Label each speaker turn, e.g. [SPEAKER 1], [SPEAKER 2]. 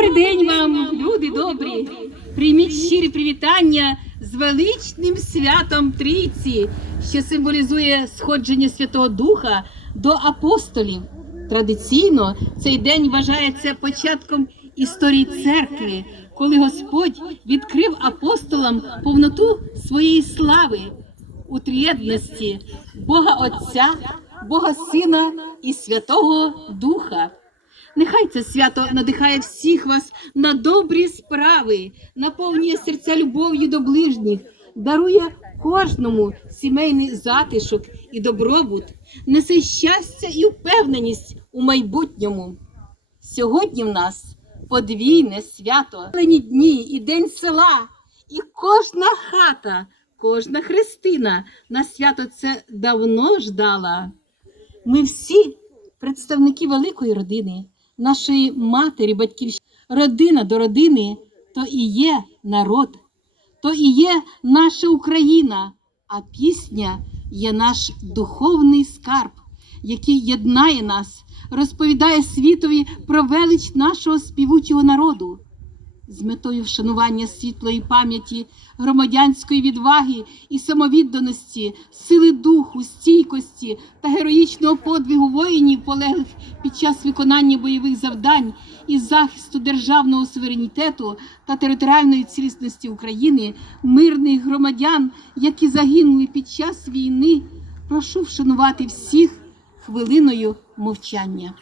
[SPEAKER 1] Добрий день вам, люди добрі. Прийміть щирі привітання з величним святом Трійці, що символізує сходження Святого Духа до апостолів. Традиційно цей день вважається початком історії церкви, коли Господь відкрив апостолам повноту своєї слави у трієдності Бога Отця, Бога Сина і Святого Духа. Нехай це свято надихає всіх вас на добрі справи, наповнює серця любов'ю до ближніх, дарує кожному сімейний затишок і добробут, несе щастя і впевненість у майбутньому. Сьогодні в нас подвійне свято, дні і день села, і кожна хата, кожна христина на свято це давно ждала. Ми всі представники великої родини, нашої матері, батьківщини. Родина до родини то і є народ, то і є наша Україна, а пісня є наш духовний скарб, який єднає нас, розповідає світові про велич нашого співучого народу з метою вшанування світлої пам'яті, громадянської відваги і самовідданості, сили духу, стійкості та героїчного подвигу воїнів, полеглих під час виконання бойових завдань і захисту державного суверенітету та територіальної цілісності України, мирних громадян, які загинули під час війни, прошу вшанувати всіх хвилиною мовчання.